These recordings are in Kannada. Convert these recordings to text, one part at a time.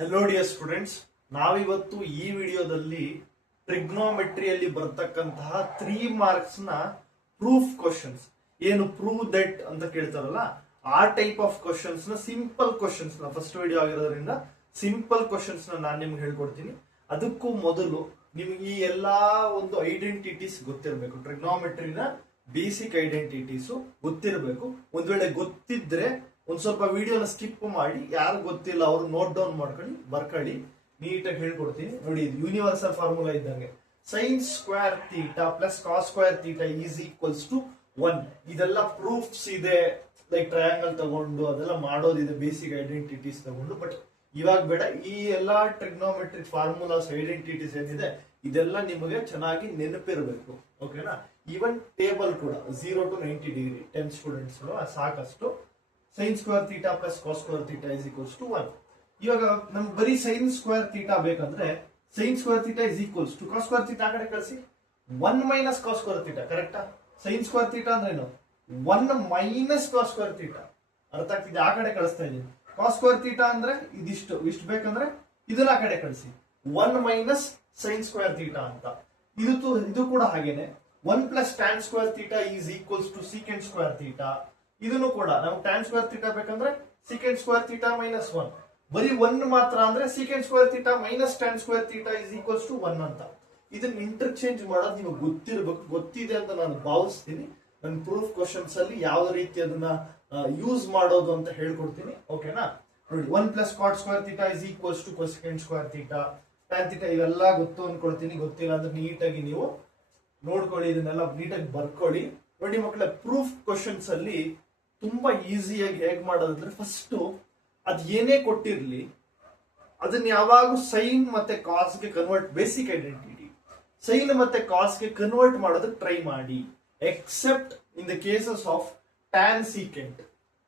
ಹೆಲೋ ಡಿಯರ್ ಸ್ಟೂಡೆಂಟ್ಸ್, ನಾವಿವತ್ತು ಈ ವಿಡಿಯೋದಲ್ಲಿ ಟ್ರಿಗ್ನೋಮೆಟ್ರಿಯಲ್ಲಿ ಬರ್ತಕ್ಕಂತಹ 3 ಮಾರ್ಕ್ಸ್ ನ ಪ್ರೂಫ್ ಕ್ವಶನ್ಸ್, ಏನು ಪ್ರೂವ್ ದಟ್ ಅಂತ ಕೇಳ್ತಾರಲ್ಲ ಆ ಟೈಪ್ ಆಫ್ ಕ್ವಶನ್ಸ್ ನ ಸಿಂಪಲ್ ಕ್ವಶನ್ಸ್ ನ ಫಸ್ಟ್ ವಿಡಿಯೋ ಆಗಿರೋದ್ರಿಂದ ಸಿಂಪಲ್ ಕ್ವಶನ್ಸ್ ನಾನು ನಿಮ್ಗೆ ಹೇಳ್ಕೊಡ್ತೀನಿ. ಅದಕ್ಕೂ ಮೊದಲು ನಿಮ್ಗೆ ಈ ಎಲ್ಲಾ ಒಂದು ಐಡೆಂಟಿಟೀಸ್ ಗೊತ್ತಿರಬೇಕು. ಟ್ರಿಗ್ನೋಮೆಟ್ರಿನ ಬೇಸಿಕ್ ಐಡೆಂಟಿಟೀಸ್ ಗೊತ್ತಿರಬೇಕು. ಒಂದ್ ವೇಳೆ ಗೊತ್ತಿದ್ರೆ ಒಂದ್ ಸ್ವಲ್ಪ ವಿಡಿಯೋನ ಸ್ಕಿಪ್ ಮಾಡಿ, ಯಾರು ಗೊತ್ತಿಲ್ಲ ಅವರು ನೋಟ್ ಡೌನ್ ಮಾಡ್ಕೊಳ್ಳಿ, ಬರ್ಕೊಳ್ಳಿ, ನೀಟಾಗಿ ಹೇಳ್ಕೊಡ್ತೀನಿ. ನೋಡಿ, ಇದು ಯೂನಿವರ್ಸಲ್ ಫಾರ್ಮುಲಾ ಇದ್ದಂಗೆ. Sine square theta plus cos square theta is equals to 1. ಇದೆಲ್ಲ ಪ್ರೂಫ್ಸ್ ಇದೆ, ಲೈಕ್ ಟ್ರಯಾಂಗಲ್ ತಗೊಂಡು ಅದೆಲ್ಲ ಮಾಡೋದಿದೆ, ಬೇಸಿಕ್ ಐಡೆಂಟಿಟೀಸ್ ತಗೊಂಡು. ಬಟ್ ಇವಾಗ ಬೇಡ. ಈ ಎಲ್ಲಾ ಟ್ರಿಗ್ನೋಮೆಟ್ರಿಕ್ ಫಾರ್ಮುಲಾಸ್ ಐಡೆಂಟಿಟೀಸ್ ಏನಿದೆ ಇದೆಲ್ಲ ನಿಮಗೆ ಚೆನ್ನಾಗಿ ನೆನಪಿರಬೇಕು. ಓಕೆನಾ? ಈವನ್ ಟೇಬಲ್ ಕೂಡ 0 to 90 ಡಿಗ್ರಿ 10 ಸ್ಟೂಡೆಂಟ್ಸ್ ಸಾಕಷ್ಟು. Sine square theta plus cos square theta is equals to 1. ಇವಾಗ ನಮ್ಗೆ ಬರೀ ಸೈನ್ ಸ್ಕ್ವೇರ್ ಥೀಟಾ ಬೇಕಂದ್ರೆ sine square theta is equals to cos square theta ಆ ಕಡೆ ಕಳಿಸಿ 1 ಮೈನಸ್ ಕಾಸ್ ಸ್ಕ್ವೇರ್ ಥೀಟಾ. ಕರೆಕ್ಟಾ? ಸೈನ್ ಸ್ಕ್ವೇರ್ ಥೀಟಾ ಅಂದ್ರೆ ಏನು? 1 ಮೈನಸ್ ಕಾಸ್ ಸ್ಕ್ವೇರ್ ಥೀಟಾ. ಅರ್ಥ ಆಗ್ತಿದೆ? ಆ ಕಡೆ ಕಳಿಸ್ತಾ ಇದೀನಿ. ಕಾಸ್ ಸ್ಕ್ವೇರ್ ಥೀಟಾ ಅಂದ್ರೆ ಇದಿಷ್ಟು, ಇಷ್ಟು ಬೇಕಂದ್ರೆ ಇದನ್ನ ಆ ಕಡೆ ಕಳಿಸಿ 1 ಮೈನಸ್ ಸೈನ್ ಸ್ಕ್ವೇರ್ ಥೀಟಾ ಅಂತ. ಇದು ಕೂಡ ಹಾಗೇನೆ 1 plus tan square theta is equals to secant square theta. ಇದನ್ನು ಕೂಡ ನಾವು ಟ್ಯಾನ್ ಸ್ಕ್ವೇರ್ ಥೀಟಾ ಬೇಕಂದ್ರೆ ಸೀಕೆಂಡ್ ಸ್ಕ್ವೇರ್ ಥೀಟಾ ಮೈನಸ್ 1. ಬರೀ 1 ಮಾತ್ರ ಅಂದ್ರೆ secant square theta minus tan square theta is equals to 1 ಅಂತ. ಇದನ್ನ ಇಂಟರ್ಚೇಂಜ್ ಮಾಡೋದು ನಿಮಗೆ ಗೊತ್ತಿರಬೇಕು. ಗೊತ್ತಿದೆ ಅಂತ ನಾನು ಭಾವಿಸ್ತೀನಿ. ನನ್ನ ಪ್ರೂಫ್ ಕ್ವಶನ್ಸ್ ಅಲ್ಲಿ ಯಾವ ರೀತಿ ಅದನ್ನ ಯೂಸ್ ಮಾಡೋದು ಅಂತ ಹೇಳ್ಕೊಡ್ತೀನಿ. ಓಕೆನಾ? ನೋಡಿ, 1 plus cot square theta is equals to cosecant square theta, tan theta, ಇವೆಲ್ಲ ಗೊತ್ತು ಅನ್ಕೊಳ್ತೀನಿ. ಗೊತ್ತಿಲ್ಲ ಅಂದ್ರೆ ನೀಟಾಗಿ ನೀವು ನೋಡ್ಕೊಳ್ಳಿ, ಇದನ್ನೆಲ್ಲ ನೀಟಾಗಿ ಬರ್ಕೊಳ್ಳಿ. ನೋಡಿ ಮಕ್ಕಳ, ಪ್ರೂಫ್ ಕ್ವಶನ್ಸ್ ಅಲ್ಲಿ ತುಂಬಾ ಈಸಿಯಾಗಿ ಹೇಗ್ ಮಾಡೋದಂದ್ರೆ, ಫಸ್ಟ್ ಅದ್ ಏನೇ ಕೊಟ್ಟಿರ್ಲಿ ಅದನ್ನ ಯಾವಾಗೂ ಸೈನ್ ಮತ್ತೆ ಕಾಸ್ ಗೆ ಕನ್ವರ್ಟ್, ಬೇಸಿಕ್ ಐಡೆಂಟಿಟಿ ಸೈನ್ ಮತ್ತೆ ಕಾಸ್ ಗೆ ಕನ್ವರ್ಟ್ ಮಾಡೋದಕ್ಕೆ ಟ್ರೈ ಮಾಡಿ. Except in the cases of tan secant,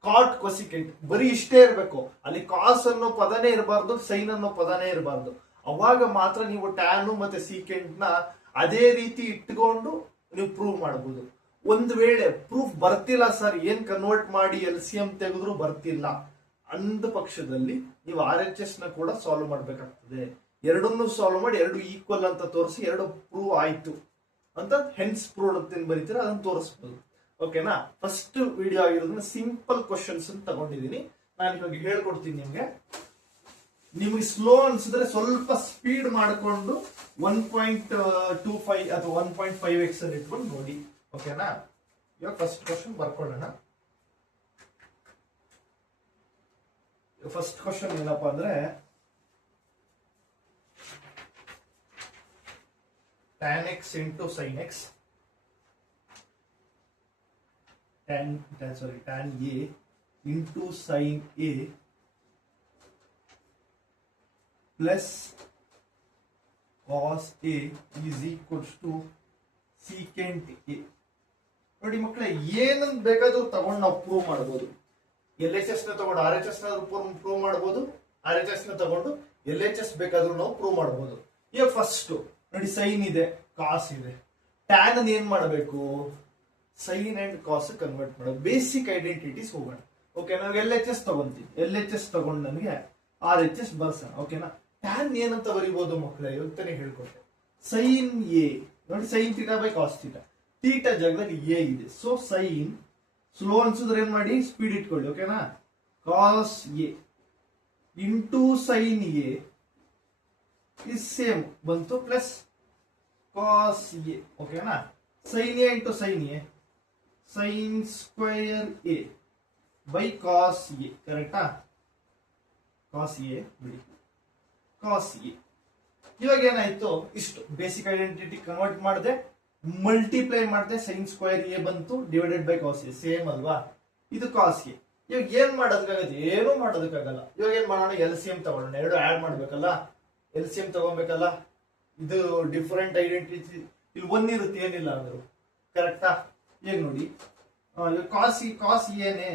cot cosecant, ಬರೀ ಇಷ್ಟೇ ಇರಬೇಕು. ಅಲ್ಲಿ ಕಾಸ್ ಅನ್ನೋ ಪದನೇ ಇರಬಾರ್ದು, ಸೈನ್ ಅನ್ನೋ ಪದನೇ ಇರಬಾರ್ದು. ಅವಾಗ ಮಾತ್ರ ನೀವು ಟ್ಯಾನ್ ಮತ್ತೆ ಸೀಕೆಂಟ್ ನ ಅದೇ ರೀತಿ ಇಟ್ಕೊಂಡು ನೀವು ಪ್ರೂವ್ ಮಾಡಬಹುದು. ಒಂದ್ ವೇಳೆ ಪ್ರೂಫ್ ಬರ್ತಿಲ್ಲ ಸರ್, ಏನ್ ಕನ್ವರ್ಟ್ ಮಾಡಿ LCM ತೆಗೆದ್ರು ಬರ್ತಿಲ್ಲ ಅಂದ ಪಕ್ಷದಲ್ಲಿ ನೀವು RHS ನ ಕೂಡ ಸಾಲ್ವ್ ಮಾಡ್ಬೇಕಾಗ್ತದೆ. ಎರಡನ್ನೂ ಸಾಲ್ವ್ ಮಾಡಿ ಎರಡು ಈಕ್ವಲ್ ಅಂತ ತೋರಿಸಿ ಎರಡು ಪ್ರೂವ್ ಆಯ್ತು ಅಂತ ಹೆನ್ಸ್ ಪ್ರೂವ್ಡ್ ಅಂತ ಬರೀತೀರ, ಅದನ್ನ ತೋರಿಸ್ಬೋದು. ಓಕೆನಾ? ಫಸ್ಟ್ ವಿಡಿಯೋ ಆಗಿರೋದ್ರಿಂದ ಸಿಂಪಲ್ ಕ್ವಶನ್ಸ್ ಅಂತ ತಗೊಂಡಿದ್ದೀನಿ. ನಾನು ಇವಾಗ ಹೇಳ್ಕೊಡ್ತೀನಿ ನಿಮ್ಗೆ. ನಿಮ್ಗೆ ಸ್ಲೋ ಅನ್ಸಿದ್ರೆ ಸ್ವಲ್ಪ ಸ್ಪೀಡ್ ಮಾಡಿಕೊಂಡು 1.25 ಅಥವಾ 1.5x ಅಲ್ಲಿ ಇಟ್ಕೊಂಡು ನೋಡಿ. ಓಕೆನಾ? ಇವಾಗ ಫಸ್ಟ್ ಕ್ವಶನ್ ಬರ್ಕೊಳ್ಳೋಣ. ಫಸ್ಟ್ ಕ್ವಶನ್ ಏನಪ್ಪಾ ಅಂದ್ರೆ, tan x into sin x, tan a into sin a plus cos a is equals to secant a. ನೋಡಿ ಮಕ್ಕಳೇ, ಏನಂತ ಬೇಕಾದ್ರೂ ತಗೊಂಡು ನಾವು ಪ್ರೂವ್ ಮಾಡಬಹುದು. LHS ನ ತಗೊಂಡು RHS ನ ಪ್ರೂವ್ ಮಾಡಬಹುದು, RHS ನ ತಗೊಂಡು LHS ಬೇಕಾದ್ರೂ ನಾವು ಪ್ರೂವ್ ಮಾಡಬಹುದು. ಈಗ ಫಸ್ಟ್ ನೋಡಿ, ಸೈನ್ ಇದೆ, ಕಾಸ್ ಇದೆ. ಟ್ಯಾನ್ ಅನ್ನು ಏನ್ ಮಾಡಬೇಕು? ಸೈನ್ ಅಂಡ್ ಕಾಸ್ ಕನ್ವರ್ಟ್ ಮಾಡೋದು. ಬೇಸಿಕ್ ಐಡೆಂಟಿಟೀಸ್ ಹೋಗೋಣ. ಓಕೆ, ನಾವು LHS ತಗೊಂತೀವಿ. LHS ತಗೊಂಡು ನನಗೆ RHS ಬರ್ಸೋಣ. ಓಕೆನಾ? ಟ್ಯಾನ್ ಏನಂತ ಬರೀಬಹುದು ಮಕ್ಕಳೇ? ಇವತ್ತೇ ಹೇಳ್ಕೊಟ್ಟೆ. ಸೈನ್ ಎ ನೋಡಿ, sine theta by cos theta. Theta ಜಾಗದಲ್ಲಿ ಎ ಇದೆ. ಸೊ ಸೈನ್, ಸ್ಲೋ ಅನ್ಸಿದ್ರೆ ಏನ್ ಮಾಡಿ, ಸ್ಪೀಡ್ ಇಟ್ಕೊಳ್ಳಿ. ಓಕೆನಾ? Cos A into sine A is same ಬಂತು, ಪ್ಲಸ್ ಕಾಸ್ ಎ. ಓಕೆನಾ? Sine A into sine A, sine square A by cos A. ಕರೆಕ್ಟಾ? ಕಾಸ್ ಎ ಬಿಡಿ, ಕಾಸ್ ಎ. ಇವಾಗ ಏನಾಯ್ತು? ಇಷ್ಟು ಬೇಸಿಕ್ ಐಡೆಂಟಿಟಿ ಕನ್ವರ್ಟ್ ಮಾಡಿದೆ, ಮಲ್ಟಿಪ್ಲೈ ಮಾಡಿದೆ, ಸೈನ್ ಸ್ಕ್ವೇರ್ ಎ ಬಂತು divided by cos A. Same ಅಲ್ವಾ? ಇದು ಕಾಸ್ ಎ. ಇವಾಗ ಏನ್ ಮಾಡೋದಕ್ಕಾಗತ್ತೆ? ಏನು ಮಾಡೋದಕ್ಕಾಗಲ್ಲ. ಇವಾಗ ಏನ್ ಮಾಡೋಣ? LCM ತಗೊಳ್ಳೋಣ. ಎರಡು ಆಡ್ ಮಾಡ್ಬೇಕಲ್ಲ, LCM ತಗೊಬೇಕಲ್ಲ. ಇದು ಡಿಫರೆಂಟ್ ಐಡೆಂಟಿಟಿ. ಇಲ್ಲಿ 1 ಇರುತ್ತೆ, ಏನಿಲ್ಲ ಅಂದ್ರು. ಕರೆಕ್ಟಾ? ಈಗ ನೋಡಿ, ಕಾಸ್ ಎನೆ,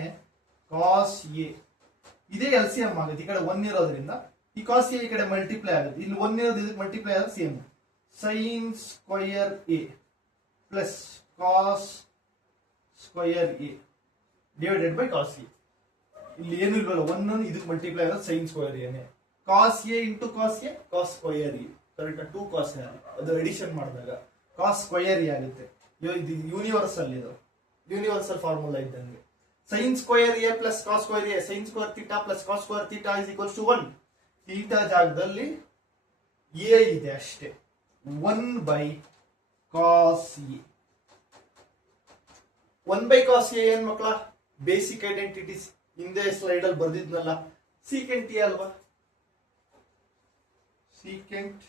ಕಾಸ್ ಎ ಇದೇ LCM ಆಗುತ್ತೆ. ಈ ಕಡೆ 1 ಇರೋದ್ರಿಂದ ಈ ಕಾಸ್ ಎ ಈ ಕಡೆ ಮಲ್ಟಿಪ್ಲೈ ಆಗುತ್ತೆ. ಇಲ್ಲಿ 1 ಇರೋದು ಇದಕ್ಕೆ ಮಲ್ಟಿಪ್ಲೈ ಆದ್ರೆ same. Sine square A plus cos square A divided by cos A. ಇಲ್ಲಿ ಏನು ಇಲ್ವಲ್ಲ, 1 ಇದಕ್ಕೆ ಮಲ್ಟಿಪ್ಲೈ ಆಗೋದು ಸೈನ್ ಸ್ಕ್ವೇರ್ ಏನೇ. Cos A into cos A cos square A, correct. 2 cos A ಅದು ಎಡಿಷನ್ ಮಾಡಿದಾಗ ಕಾಸ್ ಸ್ಕ್ವಯರ್ ಎ ಆಗುತ್ತೆ. ಇದು ಯೂನಿವರ್ಸಲ್, ಇದು ಯೂನಿವರ್ಸಲ್ ಫಾರ್ಮುಲಾ ಇದ್ದಂಗೆ. Sine square A plus cos square A, sine square theta plus cos square theta is equals to 1. Theta ಜಾಗದಲ್ಲಿ ಎ ಇದೆ ಅಷ್ಟೇ. 1 by cos A. 1 by cos A ಏನ್ ಮಕ್ಕಳ? Basic identities. ಹಿಂದೆ ಸ್ಲೈಡ್ ಅಲ್ಲಿ ಬರ್ದಿದ್ನಲ್ಲ, ಸೀಕೆಂಟ್ ಎ ಅಲ್ವಾ? ಸೀಕೆಂಟ್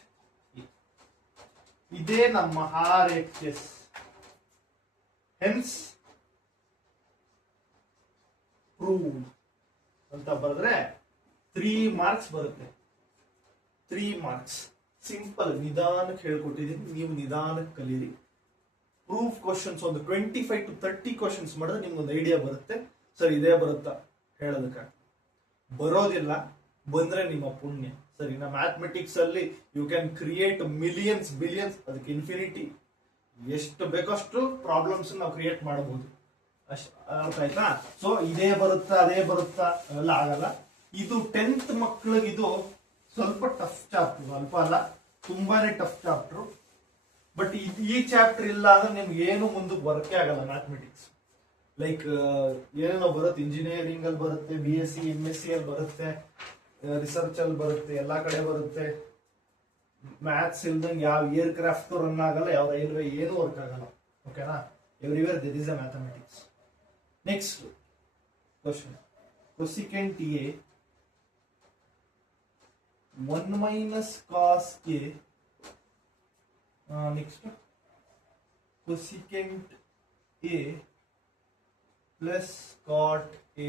ಇದೇ ನಮ್ಮ RHS. ಹೆನ್ಸ್ ಪ್ರೂವ್ ಅಂತ ಬರೆದ್ರೆ 3 ಮಾರ್ಕ್ಸ್ ಬರುತ್ತೆ. 3 ಮಾರ್ಕ್ಸ್. ಸಿಂಪಲ್, ನಿಧಾನಕ್ಕೆ ಹೇಳ್ಕೊಟ್ಟಿದ್ದೀನಿ, ನೀವು ನಿಧಾನಕ್ಕೆ ಕಲೀರಿ. ಪ್ರೂಫ್ ಕ್ವಶನ್ಸ್ ಒಂದು 25 to 30 ಕ್ವಶನ್ಸ್ ಮಾಡಿದ್ರೆ ನಿಮ್ಗೊಂದು ಐಡಿಯಾ ಬರುತ್ತೆ. ಸರ್ ಇದೇ ಬರುತ್ತಾ ಹೇಳೋದಕ್ಕೆ ಬರೋದಿಲ್ಲ, ಬಂದ್ರೆ ನಿಮ್ಮ ಪುಣ್ಯ. ಸರಿನಾ? ಮ್ಯಾಥಮೆಟಿಕ್ಸ್ ಅಲ್ಲಿ you can create millions billions, ಅದಕ್ಕೆ ಇನ್ಫಿನಿಟಿ, ಎಷ್ಟು ಬೇಕಷ್ಟು ಪ್ರಾಬ್ಲಮ್ಸ್ ನಾವು ಕ್ರಿಯೇಟ್ ಮಾಡಬಹುದು. ಅರ್ಥ ಆಯ್ತಾ? ಸೊ ಇದೇ ಬರುತ್ತಾ ಅದೇ ಬರುತ್ತಾ ಎಲ್ಲ ಆಗಲ್ಲ. ಇದು 10th ಮಕ್ಕಳಿಗೆ ಇದು ಸ್ವಲ್ಪ ಟಫ್ ಚಾಪ್ಟರ್, ಸ್ವಲ್ಪ ಅಲ್ಲ ತುಂಬಾನೇ ಟಫ್ ಚಾಪ್ಟರ್. ಬಟ್ ಈ ಚಾಪ್ಟರ್ ಇಲ್ಲ ಅಂದ್ರೆ ನಿಮ್ಗೆ ಏನು ಮುಂದಕ್ಕೆ ಬರಕ್ಕೆ ಆಗಲ್ಲ. ಮ್ಯಾಥಮೆಟಿಕ್ಸ್ ಲೈಕ್ ಏನೇನೋ ಬರುತ್ತೆ, ಇಂಜಿನಿಯರಿಂಗ್ ಅಲ್ಲಿ ಬರುತ್ತೆ, BSc MSc ಅಲ್ಲಿ ಬರುತ್ತೆ, ರಿಸರ್ಚ್ ಅಲ್ಲಿ ಬರುತ್ತೆ, ಎಲ್ಲಾ ಕಡೆ ಬರುತ್ತೆ. ಮ್ಯಾಥ್ಸ್ ಇಲ್ದಂಗೆ ಯಾವ ಏರ್ ಕ್ರಾಫ್ಟ್ ರನ್ ಆಗಲ್ಲ, ಯಾವ ರೈಲ್ವೆ ಏನು ವರ್ಕ್ ಆಗಲ್ಲ. ಓಕೆನಾ? Everywhere there is a mathematics. Next question, cosecant A 1 minus cos A. Next cosecant A plus cot A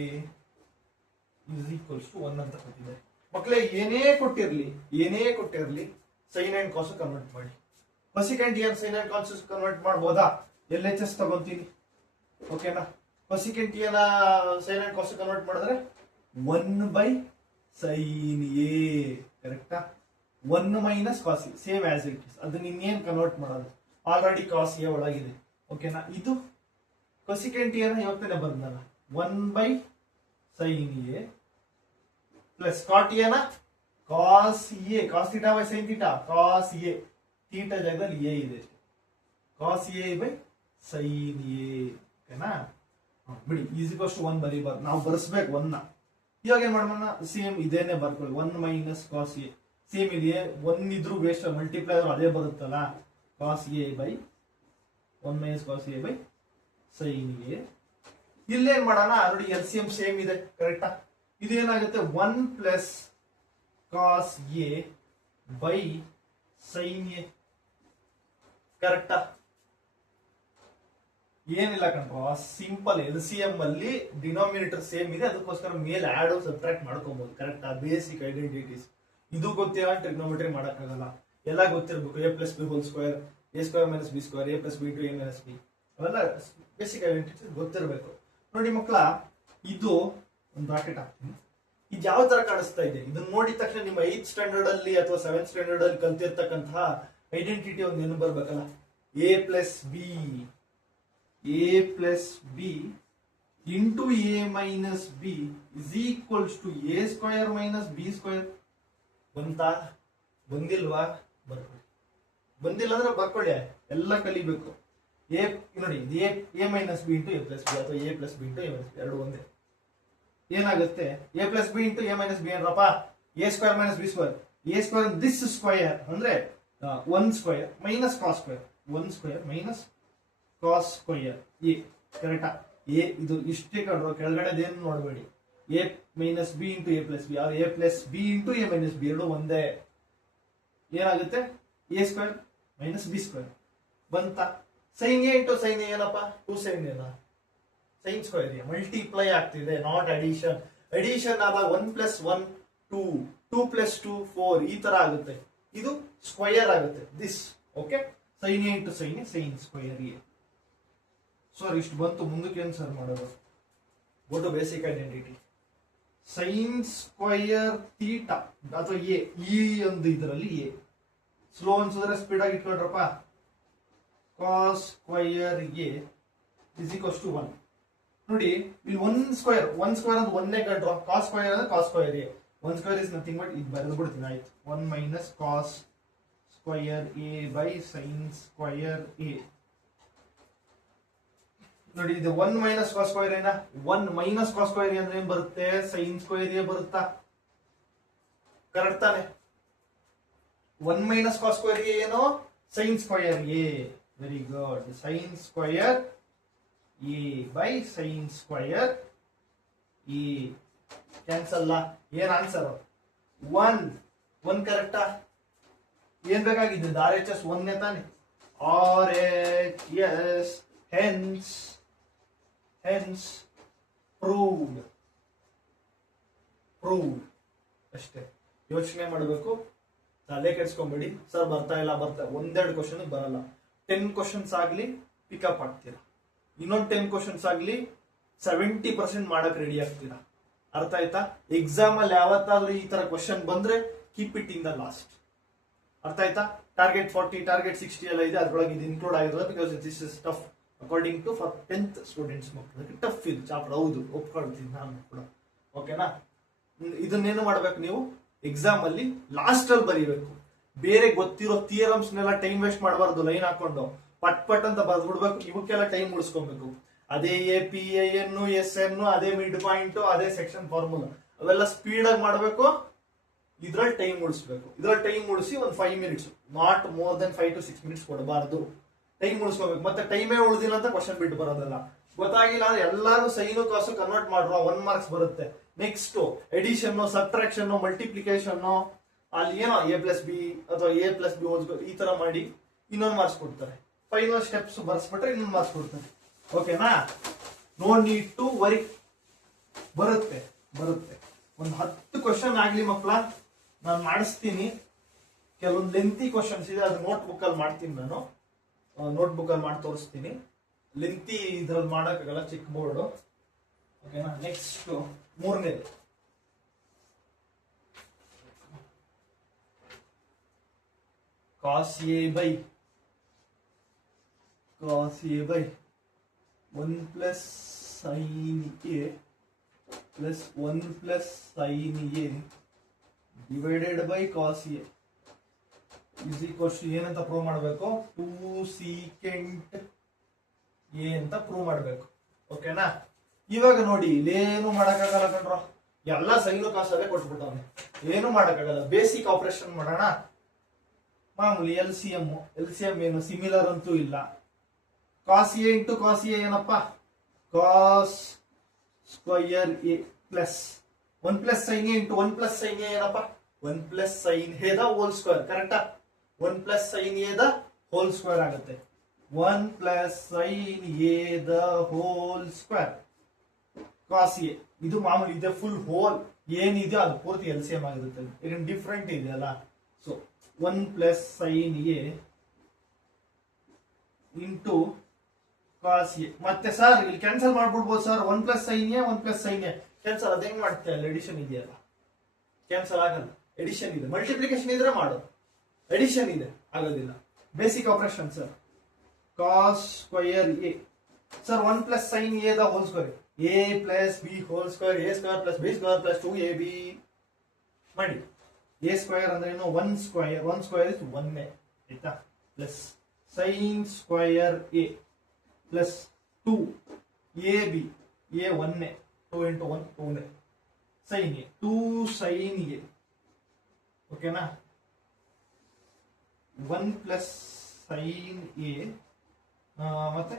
is equals to 1 ಅಂತ ಕೊಟ್ಟಿದ್ದಾರೆ. ಮಕ್ಕಳೇ ಏನೇ ಕೊಟ್ಟಿರ್ಲಿ ಸೈನ್ ಅಂಡ್ ಕಾಸ್ ಕನ್ವರ್ಟ್ ಮಾಡಿ. Cosecant A sine and cos convert ಮಾಡಬಹುದಾ? LHS ತಗೊಂತೀನಿ. ಓಕೆನಾ? ಕೊಸಿಕೆಂಟ್ ಎ ನ ಸೈನ್ ಅಂಡ್ ಕಾಸ್ ಕನ್ವರ್ಟ್ ಮಾಡಿದ್ರೆ 1 ಬೈ ಸೈನ್ ಎ, ಕರೆಕ್ಟಾ? 1 minus cos A same as it is. ಅದನ್ನ ಇನ್ನೇನ್ ಕನ್ವರ್ಟ್ ಮಾಡೋದು? ಆಲ್ರೆಡಿ ಕಾಸ್ ಎ ಒಳಗಿದೆ. ಓಕೆನಾ? ಇದು ಕೊಸಿಕೆಂಟ್ ಎ ನ ಇವತ್ತೇ ಬಂದಲ್ಲ, 1 by sine A plus cot A ನ cos A, cos theta by sine theta, cos A, theta ಜಾಗದಲ್ಲಿ ಎ ಇದೆ, cos A by sine A. ಓಕೆನಾ? ಬಿಡಿ, ಈಸ್ ಈಕ್ವಲ್ಸ್ ಟು 1 ಬರೀಬಾರ್ದು, ನಾವು ಬರ್ಸ್ಬೇಕು 1 ನ. ಇವಾಗ ಏನ್ ಮಾಡೋಣ? ಸೇಮ್ ಇದೇನೆ ಬರ್ಕೊಳ್ಳಿ. 1 ಮೈನಸ್ ಕಾಸ್ ಎ ಸೇಮ್ ಇದೆ, 1 ಇದ್ರೂ ವೇಸ್ಟ್, ಮಲ್ಟಿಪ್ಲೈ ಆದ್ರೂ ಅದೇ ಬರುತ್ತಲ್ಲ, cos A by 1 minus cos A by sine A. ಇಲ್ಲೇನ್ ಮಾಡೋಣ? ನೋಡಿ LCM ಸೇಮ್ ಇದೆ, ಕರೆಕ್ಟಾ? ಇದು ಏನಾಗುತ್ತೆ? 1 plus cos A by sine A, ಕರೆಕ್ಟಾ? ಏನಿಲ್ಲ ಕಣ್ರೋ, ಸಿಂಪಲ್. LCM ಅಲ್ಲಿ ಡಿನಾಮಿನೇಟರ್ ಸೇಮ್ ಇದೆ, ಅದಕ್ಕೋಸ್ಕರ ಮೇಲೆ ಆಡ್ ಸಬ್ಟ್ರಾಕ್ಟ್ ಮಾಡ್ಕೊಬಹುದು, ಕರೆಕ್ಟಾ? Basic identities. ಇದು ಗೊತ್ತಿಲ್ಲ, ಟ್ರಿಗ್ನೋಮೆಟ್ರಿ ಮಾಡಕ್ಕಾಗಲ್ಲ. ಎಲ್ಲ ಗೊತ್ತಿರಬೇಕು. A plus B whole square, A square minus B square, A plus B into A minus B, ಅವೆಲ್ಲ ಬೇಸಿಕ್ ಐಡೆಂಟಿಟೀಸ್ ಗೊತ್ತಿರಬೇಕು. ನೋಡಿ ಮಕ್ಕಳ, ಇದು ಒಂದು ಬ್ರಾಕೆಟ್ ಹಾಕ್ತೀನಿ. ಇದು ಯಾವ ತರ ಕಾಣಿಸ್ತಾ ಇದೆ? ಇದನ್ನ ನೋಡಿದ ತಕ್ಷಣ ನಿಮ್ಮ 8th ಸ್ಟ್ಯಾಂಡರ್ಡ್ ಅಲ್ಲಿ ಅಥವಾ 7th ಸ್ಟ್ಯಾಂಡರ್ಡ್ ಅಲ್ಲಿ ಕಲ್ತಿರ್ತಕ್ಕಂತಹ ಐಡೆಂಟಿಟಿ ಒಂದು ನೆನಪು ಬರ್ಬೇಕಲ್ಲ. A plus B into A minus B is equals to A square minus B square. ಬಂದಿಲ್ವಾ? ಬರ್ಕೊಳ್ಳಿ. ಬಂದಿಲ್ಲ ಅಂದ್ರೆ ಬರ್ಕೊಳ್ಳಿ, ಎಲ್ಲ ಕಲಿಬೇಕು. ನೋಡಿ, A minus B into A plus B ಅಥವಾ A plus B into A minus B ಎರಡು ಒಂದೇ. ಏನಾಗುತ್ತೆ? A plus B into A minus B ಏನಪ್ಪ? A square minus B square. A square this square ಅಂದ್ರೆ 1 square minus cos square, 1 square minus cos square A, ಕರೆಕ್ಟಾ? ಎ ಇದು ಇಷ್ಟೇ ಕಂಡ್ರು, ಕೆಳಗಡೆದೇನು ನೋಡಬೇಡಿ. A minus B into A plus B, or A plus B into A minus B ಎರಡು ಒಂದೇ. ಏನಾಗುತ್ತೆ? A square minus B square ಬಂತ. Sine A into sine A ಏನಪ್ಪ? 2 ಸೈನ್ ಎನ ಸೈನ್ ಸ್ಕ್ವೇರ್ ಎ, ಮಲ್ಟಿಪ್ಲೈ ಆಗ್ತಿದೆ, ನಾಟ್ ಅಡಿಷನ್. ಅಡಿಷನ್ ಆದಾಗ 1 ಪ್ಲಸ್ 1 2, 2 ಪ್ಲಸ್ 2 4 ಈ ತರ ಆಗುತ್ತೆ. ಇದು ಸ್ಕ್ವೇರ್ ಆಗುತ್ತೆ this. Okay, sine A into sine A, sine square A. Sir ಇಷ್ಟು ಬಂತು, ಮುಂದಕ್ಕೆ ಏನ್ ಸರ್ ಮಾಡೋದು? Go to basic identity. Sine square theta ಅಥವಾ ಎ, ಈ ಒಂದು ಇದರಲ್ಲಿ ಎ ಸ್ಲೋ ಅನ್ಸಿದ್ರೆ ಸ್ಪೀಡ್ ಆಗಿ ಇಟ್ಕೊಂಡ್ರಪ್ಪ. Cos square A is equals to 1. ನೋಡಿ ಇಲ್ಲಿ 1 ಸ್ಕ್ವೇರ್ ಅಂತ ಒಂದೇ ಕಂಡ್ರು, ಕಾಸ್ ಸ್ಕ್ವಯರ್ ಅಂದ್ರೆ cos square A. 1 square is nothing but ಇದು ಬರೆದು ಬಿಡ್ತೀನಿ ಆಯ್ತು. 1 minus cos square a by sin square a. ನೋಡಿ ಇದು 1 minus cos square ಏನ 1 minus cos square ಅಂದ್ರೆ ಏನ್ ಬರುತ್ತೆ sin square a ಬರುತ್ತಾ ಕರೆಕ್ಟ್ ತಾನೆ 1 minus cos square a ಏನೋ sin square a very good sin square a by sin square a cancel ಅಲ್ಲ ಏನ್ ಆನ್ಸರ್ 1 ಕರೆಕ್ಟಾ ಏನ್ ಬೇಕಾಗಿದೆ RHS 1 ತಾನೆ RHS hence proved ಅಷ್ಟೇ ಯೋಚನೆ ಮಾಡಬೇಕು ತಲೆ ಕೆಡ್ಸ್ಕೊಂಬೇಡಿ ಸರ್ ಬರ್ತಾ ಇಲ್ಲ ಒಂದೆರಡು ಕ್ವಶನ್ ಬರಲ್ಲ 10 ಕ್ವಶನ್ಸ್ ಆಗ್ಲಿ ಪಿಕಪ್ ಆಗ್ತೀರಾ ಇನ್ನೊಂದು 10 ಕ್ವಶನ್ಸ್ ಆಗ್ಲಿ 70% ಮಾಡಕ್ ರೆಡಿ ಆಗ್ತೀರಾ ಅರ್ಥ ಆಯ್ತಾ ಎಕ್ಸಾಮ್ ಅಲ್ಲಿ ಯಾವತ್ತಾದ್ರೂ ಈ ತರ ಕ್ವಶನ್ ಬಂದ್ರೆ keep it in the last ಅರ್ಥ ಆಯ್ತಾ ಟಾರ್ಗೆಟ್ 40 ಟಾರ್ಗೆಟ್ 60 ಎಲ್ಲ ಇದೆ ಅದ್ರೊಳಗೆ ಇದು ಇನ್ಕ್ಲೂಡ್ ಆಗಿರೋದು because this is tough according to for 10th students ಮಕ್ಕಳಿಗೆ ಟಫ್ ಇದು ಚಾಪ್ಟರ್ ಹೌದು ಒಪ್ಕೊಳ್ತೀನಿ ನಾನು ಕೂಡ ಓಕೆನಾ ಇದನ್ನೇನು ಮಾಡ್ಬೇಕು ನೀವು ಎಕ್ಸಾಮ್ ಅಲ್ಲಿ ಲಾಸ್ಟ್ ಅಲ್ಲಿ ಬರೀಬೇಕು ಬೇರೆ ಗೊತ್ತಿರೋ ಥಿಯರಮ್ಸ್ನೆಲ್ಲ ಟೈಮ್ ವೇಸ್ಟ್ ಮಾಡಬಾರ್ದು ಲೈನ್ ಹಾಕೊಂಡು ಪಟ್ ಅಂತ ಬರ್ದ್ಬಿಡ್ಬೇಕು ಇವಕ್ಕೆಲ್ಲ ಟೈಮ್ ಉಳಿಸ್ಕೊಬೇಕು ಅದೇ APAN SN ಅದೇ ಮಿಡ್ ಪಾಯಿಂಟ್ ಅದೇ ಸೆಕ್ಷನ್ ಫಾರ್ಮುಲಾ ಅವೆಲ್ಲ ಸ್ಪೀಡ್ ಆಗಿ ಮಾಡಬೇಕು ಇದ್ರಲ್ಲಿ ಟೈಮ್ ಉಳಿಸ್ಬೇಕು ಇದ್ರಲ್ಲಿ ಟೈಮ್ ಉಳಿಸಿ ಒಂದು 5 minutes not more than 5 to 6 minutes ಕೊಡಬಾರ್ದು ಟೈಮ್ ಉಳಿಸ್ಕೋಬೇಕು ಮತ್ತೆ ಟೈಮೇ ಉಳಿದಿಲ್ಲ ಅಂತ ಕ್ವಶನ್ ಬಿಟ್ಟು ಬರೋದಲ್ಲ ಗೊತ್ತಾಗಿಲ್ಲ ಅಂದ್ರೆ ಎಲ್ಲಾರು ಸೈನು ಕಾಸು ಕನ್ವರ್ಟ್ ಮಾಡುವ 1 ಮಾರ್ಕ್ಸ್ ಬರುತ್ತೆ ನೆಕ್ಸ್ಟ್ ಎಡಿಷನ್ ಸಬ್ಟ್ರಾಕ್ಷನ್ ಮಲ್ಟಿಪ್ಲಿಕೇಶನ್ ಅಲ್ಲಿ ಏನೋ A+B ಅಥವಾ A+B ಈ ತರ ಮಾಡಿ ಇನ್ನೊಂದು ಮಾರ್ಕ್ಸ್ ಕೊಡ್ತಾರೆ ಫೈನಲ್ ಸ್ಟೆಪ್ಸ್ ಬರ್ಸ್ಬಿಟ್ರೆ ಇನ್ನೊಂದು ಮಾರ್ಕ್ಸ್ ಕೊಡ್ತಾರೆ ಓಕೆನಾ ನೋ ನೀಡ್ ಟು ವರಿ ಬರುತ್ತೆ ಒಂದು 10 ಕ್ವಶನ್ ಆಗ್ಲಿ ಮಕ್ಕಳ ನಾನು ಮಾಡಿಸ್ತೀನಿ ಕೆಲವೊಂದು ಲೆಂತಿ ಕ್ವಶನ್ಸ್ ಇದೆ ಅದು ನೋಟ್ ಬುಕ್ ಅಲ್ಲಿ ಮಾಡ್ತೀನಿ ನಾನು ನೋಟ್ ಬುಕ್ ಅಲ್ಲಿ ಮಾಡಿ ತೋರಿಸ್ತೀನಿ ಲೆಂತಿ ಇದ್ರಲ್ಲಿ ಮಾಡಕ್ಕಾಗಲ್ಲ ಚಿಕ್ಕ ಬೋರ್ಡ್ ಓಕೆನಾ ನೆಕ್ಸ್ಟ್ ಮೂರನೇದು cos A by 1 plus sin A plus 1 plus sin A divided by cos A is equals to ಏನಂತ ಪ್ರೂವ್ ಮಾಡಬೇಕು 2 secant A ಅಂತ ಪ್ರೂವ್ ಮಾಡಬೇಕು ಓಕೆನಾ ಇವಾಗ ನೋಡಿ ಇಲ್ಲೇನು ಮಾಡಕ್ಕಾಗಲ್ಲ ಕಣ್ರೋ ಎಲ್ಲ ಸೈನು ಕಾಸಲ್ಲೇ ಕೊಟ್ಬಿಟ್ಟವನೆ ಏನು ಮಾಡಕ್ಕಾಗಲ್ಲ ಬೇಸಿಕ್ ಆಪರೇಷನ್ ಮಾಡೋಣ ಮಾಮೂಲಿ LCM ಏನು ಸಿಮಿಲರ್ ಅಂತೂ ಇಲ್ಲ cos A into cos A ಏನಪ್ಪ cos square A plus 1 plus sin A into 1 plus sin A ಏನಪ್ಪ 1 plus sin A the whole square ಕರೆಕ್ಟಾ 1 plus sin A the whole square ಆಗುತ್ತೆ 1 plus sin A the whole square cos A ಇದು ಮಾಮೂಲಿ ಇದೆ ಫುಲ್ ಹೋಲ್ ಏನಿದೆ ಅದು ಪೂರ್ತಿ LCM ಆಗಿರುತ್ತೆ ಈಗ ಡಿಫ್ರೆಂಟ್ ಇದೆ ಅಲ್ಲ so 1 plus sin A into cos A ಮತ್ತೆ ಸರ್ ಇಲ್ಲಿ ಕ್ಯಾನ್ಸಲ್ ಮಾಡ್ಬಿಡ್ಬೋದು sir 1 plus sin A 1 plus sin A cancel ಅದೇಂಗ್ ಮಾಡ್ತೀಯ ಅಲ್ಲಿ ಎಡಿಷನ್ ಇದೆಯಲ್ಲ ಕ್ಯಾನ್ಸಲ್ ಆಗಲ್ಲ ಎಡಿಷನ್ ಇದೆ ಮಲ್ಟಿಪ್ಲಿಕೇಶನ್ ಇದ್ರೆ ಮಾಡು ಎಡಿಷನ್ ಇದೆ ಆಗೋದಿಲ್ಲ basic operation sir cos square A sir 1 plus sin A the whole square A plus B hole square A square plus B square plus 2AB ಮಾಡಿ A ಸ್ಕ್ವೇರ್ ಅಂದ್ರೆ ಏನು 1 ಸ್ಕ್ವೇರ್ ಇಸ್ 1 ಆಯ್ತಾ plus sin square A plus 2 AB A 1 2 into 1 2 sin A 2 sin A ಓಕೆನಾ 1 plus sin A ಮತ್ತೆ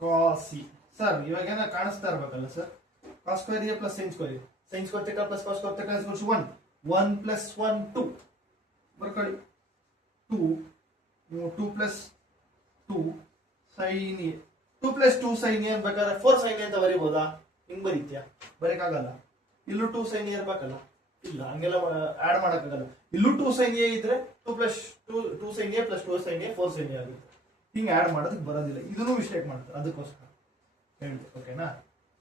cos A ಸರ್ ಇವಾಗ ಏನ ಕಾಣಿಸ್ತಾ ಇರಬೇಕಲ್ಲ sir cos square A plus sin square A sin square theta plus cos square theta is 1 plus 1 2 ಬರ್ಕೊಳ್ಳಿ 2 plus 2 sin A 2 plus 2 sin A ಬೇಕಾದ್ರೆ 4 sin A ಅಂತ ಬರೀಬೋದಾ ಹಿಂಗ್ ಬರೀತ್ಯಾ ಬರೀಕಾಗಲ್ಲ ಇಲ್ಲೂ 2 sin A ಇರ್ಬೇಕಲ್ಲ ಇಲ್ಲ ಹಂಗೆಲ್ಲ ಆಡ್ ಮಾಡಕ್ಕಾಗಲ್ಲ ಇಲ್ಲೂ 2 sin A ಇದ್ರೆ 2 plus 2 sin A plus 2 sin A 4 sin A ಆಗುತ್ತೆ ಹಿಂಗೆ ಆಡ್ ಮಾಡೋದಕ್ಕೆ ಬರೋದಿಲ್ಲ ಇದನ್ನು ಮಿಸ್ಟೇಕ್ ಮಾಡ್ತಾರೆ ಅದಕ್ಕೋಸ್ಕರ ಹೇಳಿದೆ ಓಕೆನಾ